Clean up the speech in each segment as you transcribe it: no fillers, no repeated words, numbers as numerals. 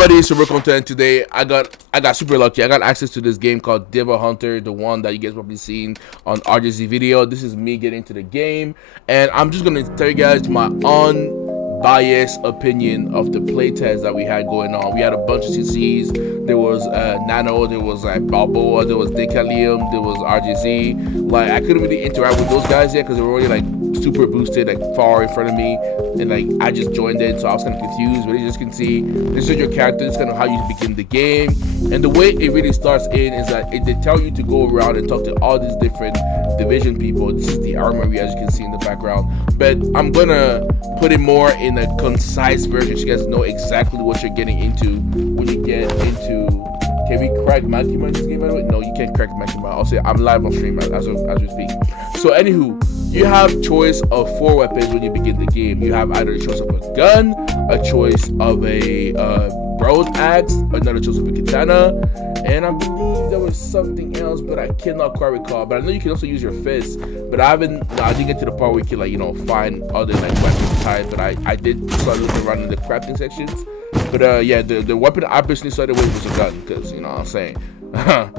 everybody, it's super content. Today I got super lucky. I got access to this game called Devil Hunter, the one that you guys probably seen on RGZ video. This is me getting to the game, and I'm just gonna tell you guys my unbiased opinion of the playtest that we had going on. We had a bunch of CCs. There was Nano, there was like Balboa, there was Decalium, there was RGZ. Like I couldn't really interact with those guys yet because they were already like super boosted, like far in front of me, and like I just joined in, so I was kind of confused. But you just can see this is your character, this is kind of how you begin the game, and the way it really starts in is that they tell you to go around and talk to all these different division people. This is the armory, as you can see in the background, but I'm gonna put it more in a concise version so you guys know exactly what you're getting into when you get into. Can we crack Makima in this game, by the way? No, you can't crack Makima. I'll say I'm live on stream as we speak. So anywho, you have choice of 4 weapons when you begin the game. You have either a choice of a gun, a choice of a broad axe, another choice of a katana, and I believe there was something else, but I cannot quite recall. But I know you can also use your fist, but I didn't get to the part where you can, like, you know, find other like weapon types. But I did start looking around in the crafting sections. But yeah, the weapon I personally started with was a gun, because, you know what I'm saying, I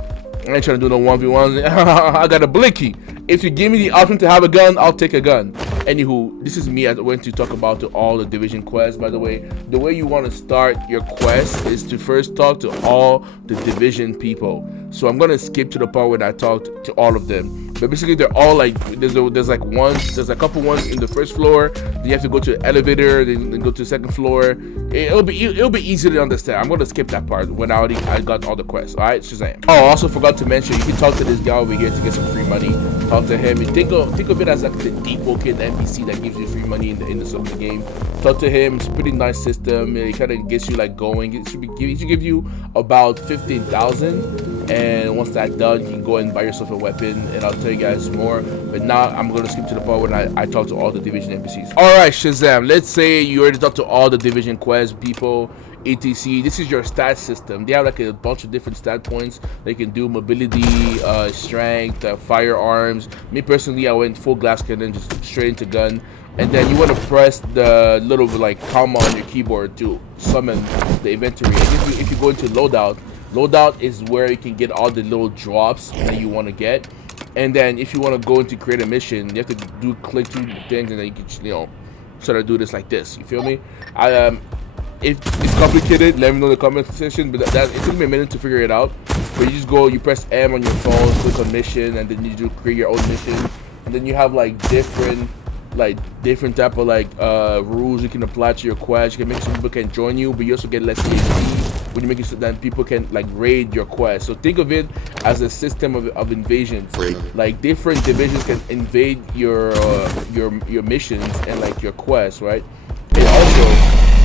ain't trying to do no 1v1s. I got a blinky. If you give me the option to have a gun, I'll take a gun. Anywho, this is me. I went to talk about all the division quests. By the way you want to start your quest is to first talk to all the division people. So I'm gonna skip to the part when I talked to all of them. But basically, they're all like there's a couple ones in the first floor. Then you have to go to the elevator, then go to the second floor. It'll be easy to understand. I'm gonna skip that part when I got all the quests. All right, Shazam. Oh, I also forgot to mention, you can talk to this guy over here to get some free money. Talk to him. And think of it as like the Depot-Kid NPC that gives you free money in the game. Talk to him. It's a pretty nice system. It kind of gets you like going. It should give you about 15,000. And once that's done, you can go and buy yourself a weapon, and I'll tell you guys more. But now I'm going to skip to the part when I talk to all the division NPCs. Alright, Shazam, let's say you already talked to all the division quest people, etc. This is your stat system. They have like a bunch of different stat points. They can do mobility, strength, firearms. Me personally, I went full glass cannon, just straight into gun. And then you want to press the little like comma on your keyboard to summon the inventory. And if you go into loadout is where you can get all the little drops that you want to get. And then if you want to go into create a mission, you have to click 2 things, and then you can, you know, sort of do this like this. You feel me? If it's complicated, let me know in the comment section. But it took me a minute to figure it out. But you just go, you press M on your phone, click on mission, and then you do create your own mission. And then you have like different type of like rules you can apply to your quest. You can make sure people can join you, but you also get less TNT when you make it so that people can like raid your quest. So think of it as a system of invasion. Like different divisions can invade your missions and like your quests, right? And also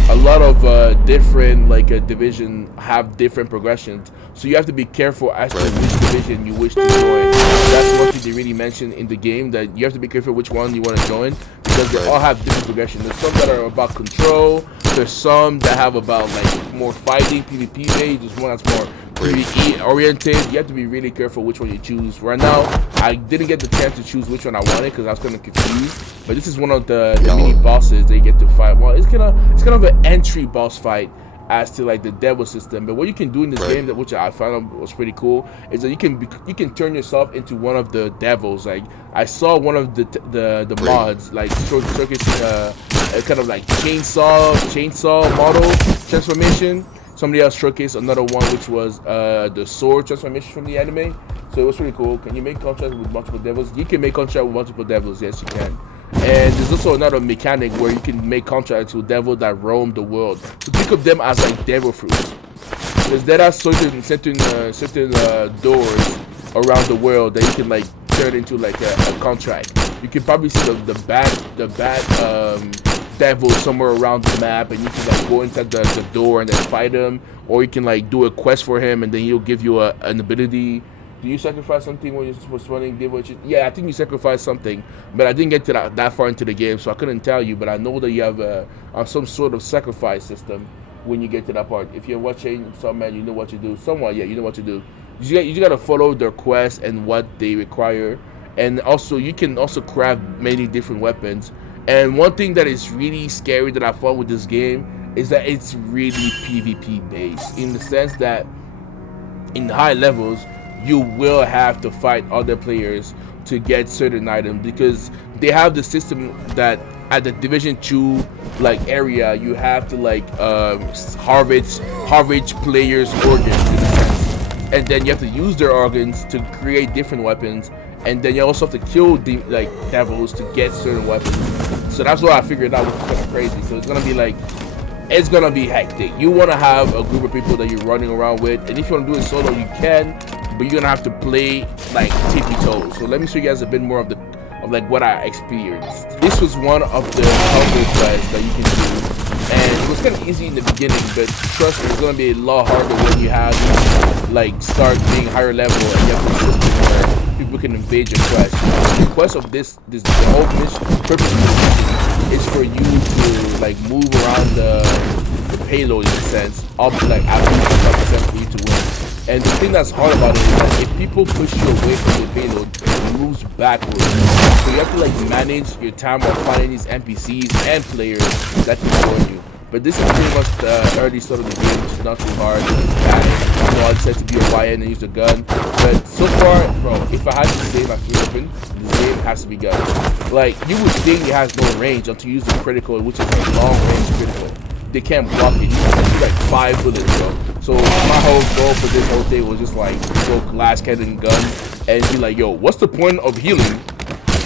a lot of different like division have different progressions, so you have to be careful as to which division you wish to join. That's one thing they really mentioned in the game, that you have to be careful which one you want to join, because they all have different progressions. There's some that are about control, there's some that have about like more fighting, PvP based, there's one that's more PvE oriented. You have to be really careful which one you choose. Right now, I didn't get the chance to choose which one I wanted because I was kind of confused. But this is one of the mini bosses that you get to fight. Well, it's kind of an entry boss fight as to like the devil system. But what you can do in this game, which I found was pretty cool, is that you can turn yourself into one of the devils. Like I saw one of the mods like showcasing kind of like chainsaw model transformation. Somebody else showcased another one, which was the sword transformation from the anime. So it was pretty cool. Can you make contracts with multiple devils? You can make contracts with multiple devils. Yes, you can. And there's also another mechanic where you can make contracts with devils that roam the world. So think of them as like devil fruits. Because there are certain doors around the world that you can like turn into like a contract. You can probably see the bad devil somewhere around the map, and you can like go inside the door and then fight him, or you can like do a quest for him and then he'll give you an ability. Do you sacrifice something when you're running? Yeah, I think you sacrifice something, but I didn't get to that far into the game, so I couldn't tell you. But I know that you have some sort of sacrifice system when you get to that part. If you're watching some man, you know what to do. Someone, yeah, you know what to do. You just gotta follow their quest and what they require, and also you can also craft many different weapons. And one thing that is really scary that I found with this game is that it's really PvP based, in the sense that in high levels you will have to fight other players to get certain items, because they have the system that at the division 2 like area you have to like harvest players organs, in a sense, and then you have to use their organs to create different weapons, and then you also have to kill the like devils to get certain weapons. So that's what I figured out, was kind of crazy. So it's gonna be hectic. You want to have a group of people that you're running around with, and if you want to do it solo, you can, but you're gonna have to play like tippy toes. So let me show you guys a bit more of like what I experienced. This was one of the helper quests that you can do, and it was kind of easy in the beginning, but trust me, it's gonna be a lot harder when you have like start being higher level and you have a system where people can invade your quest. The quest of this the whole mission, purpose of this mission is for you to like move around the payload, in a sense, up to like at least 5% for you to win. And the thing that's hard about it is that if people push you away from the payload, it moves backwards. So you have to like manage your time while finding these NPCs and players that can join you. But this is pretty much the early start of the game, which is not too hard. You know, I decided to be a YN and use a gun. But so far, bro, if I had to say my free weapon, this game has to be gun. Like, you would think it has no range until you use the critical, which is a long range critical. They can't block it. You can do like 5 bullets, bro. So my whole goal for this whole thing was just like go glass cannon gun and be like, yo, what's the point of healing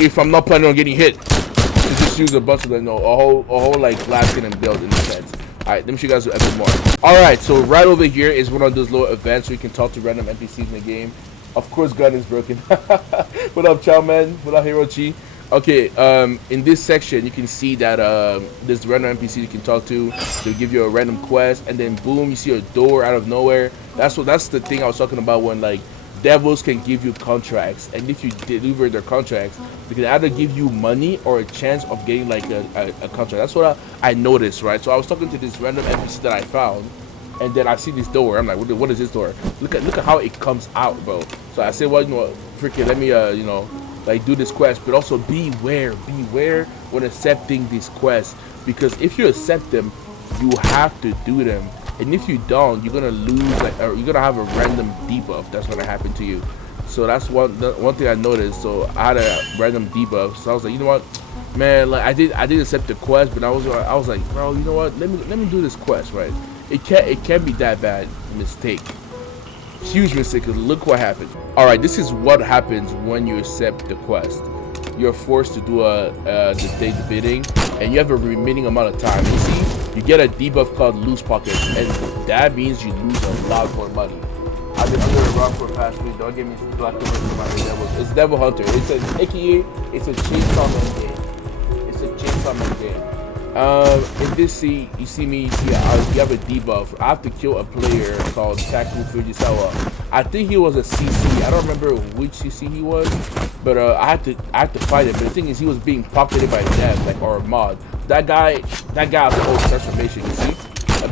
if I'm not planning on getting hit? To just use a bunch of a whole like glass cannon build, in a sense. Alright, let me show you guys a bit more. Alright, so right over here is one of those little events where you can talk to random NPCs in the game. Of course, gun is broken. What up, Chow Man? What up, Hero Chi? Okay, in this section you can see that there's random NPC you can talk to. They'll give you a random quest, and then boom, you see a door out of nowhere. That's the thing I was talking about, when like devils can give you contracts, and if you deliver their contracts, they can either give you money or a chance of getting like a contract. That's what I noticed, right? So I was talking to this random NPC that I found, and then I see this door. I'm like, what is this door? Look at how it comes out, bro. So I said, well, you know what, freaking let me you know, like do this quest, but also beware when accepting these quests, because if you accept them, you have to do them, and if you don't, you're gonna lose, like, or you're gonna have a random debuff that's gonna happen to you. So that's one thing I noticed. So I had a random debuff, so I was like, you know what, man, like I did accept the quest, but I was like, bro, you know what, let me do this quest, right? It can't be that bad. Mistake. Huge mistake, because look what happened. Alright, this is what happens when you accept the quest. You're forced to do the bidding, and you have a remaining amount of time. You see, you get a debuff called loose pockets, and that means you lose a lot more money. I've been under the rock for the past week. Don't get me black for my devils. It's Devil Hunter. It's a AKA, it's a chainsaw man game. It's a chainsaw man game. In this scene, you see me, you have a debuff. I have to kill a player called Taku Fujisawa. I think he was a CC. I don't remember which CC he was, but I had to fight him. But the thing is, he was being pocketed by death, like, or a mod. That guy has a whole transformation. You see,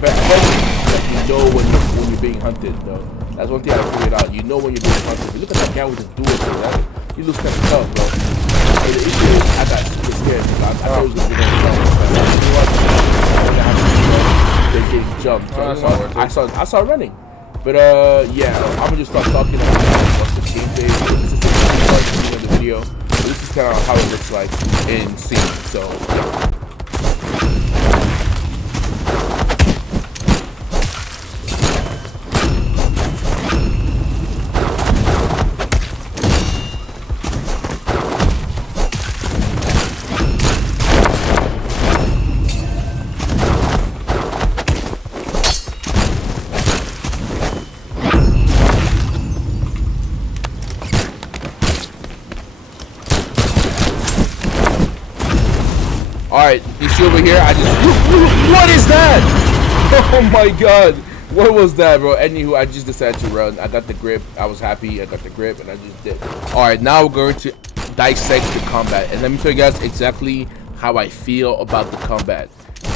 but like, you know when you're being hunted, though. That's one thing I figured out. You know when you're being hunted. But look at that guy with his dual sword. He looks kind of tough, bro. And the issue is, I got super scared. I thought it was going to be getting jumped. So I saw running. But yeah, I'm gonna just start talking about what's the gameplay. This is the video. This is kind of how it looks like in scene. So yeah. Alright, you see over here, what is that? Oh my god, what was that, bro? Anywho, I just decided to run. I got the grip, I was happy, I got the grip, and I just did. Alright, now we're going to dissect the combat, and let me tell you guys exactly how I feel about the combat.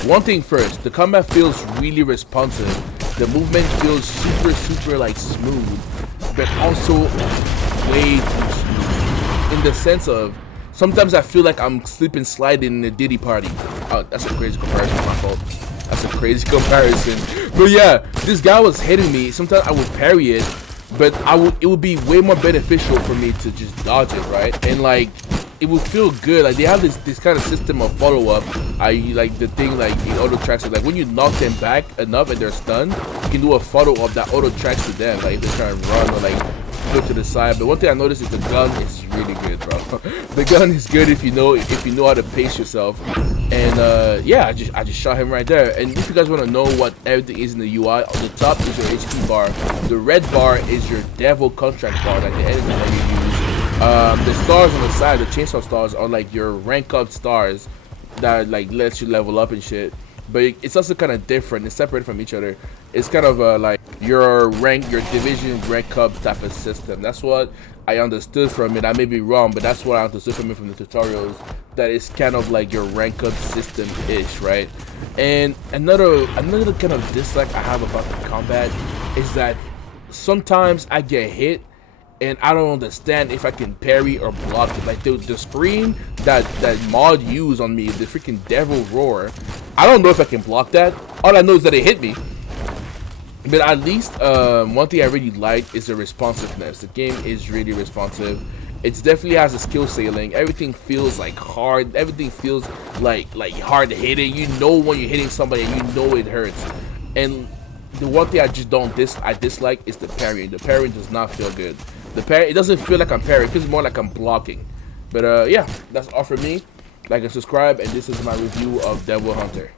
One thing first, the combat feels really responsive. The movement feels super like smooth, but also way too smooth. In the sense of, sometimes I feel like I'm sliding in a Diddy party. Oh, that's a crazy comparison, my fault. That's a crazy comparison. But yeah, this guy was hitting me. Sometimes I would parry it, but it would be way more beneficial for me to just dodge it, right? And like it would feel good. Like they have this kind of system of follow-up. I like the thing like in auto tracks, like when you knock them back enough and they're stunned, you can do a follow-up that auto tracks to them, like if they're trying to run or like flip to the side. But one thing I noticed is the gun is really good, bro. The gun is good if you know how to pace yourself. And yeah, I just shot him right there. And if you guys want to know what everything is in the UI, on the top is your HP bar. The red bar is your devil contract bar, like the enemy that you use. The stars on the side, the chainsaw stars, are like your rank up stars that like lets you level up and shit. But it's also kind of different. It's separated from each other. It's kind of like your division rank up type of system. That's what I understood from it. I may be wrong, but that's what I understood from it from the tutorials. That it's kind of like your rank up system ish, right? And another kind of dislike I have about the combat is that sometimes I get hit and I don't understand if I can parry or block it. Like the screen that mod used on me, the freaking devil roar, I don't know if I can block that. All I know is that it hit me. But at least one thing I really like is the responsiveness. The game is really responsive. It definitely has a skill ceiling. Everything feels like hard. Everything feels like hard hitting. You know when you're hitting somebody and you know it hurts. And the one thing I just dislike is the parrying. The parrying does not feel good. It doesn't feel like I'm parrying. It feels more like I'm blocking. But yeah, that's all for me. Like and subscribe, and this is my review of Devil Hunter.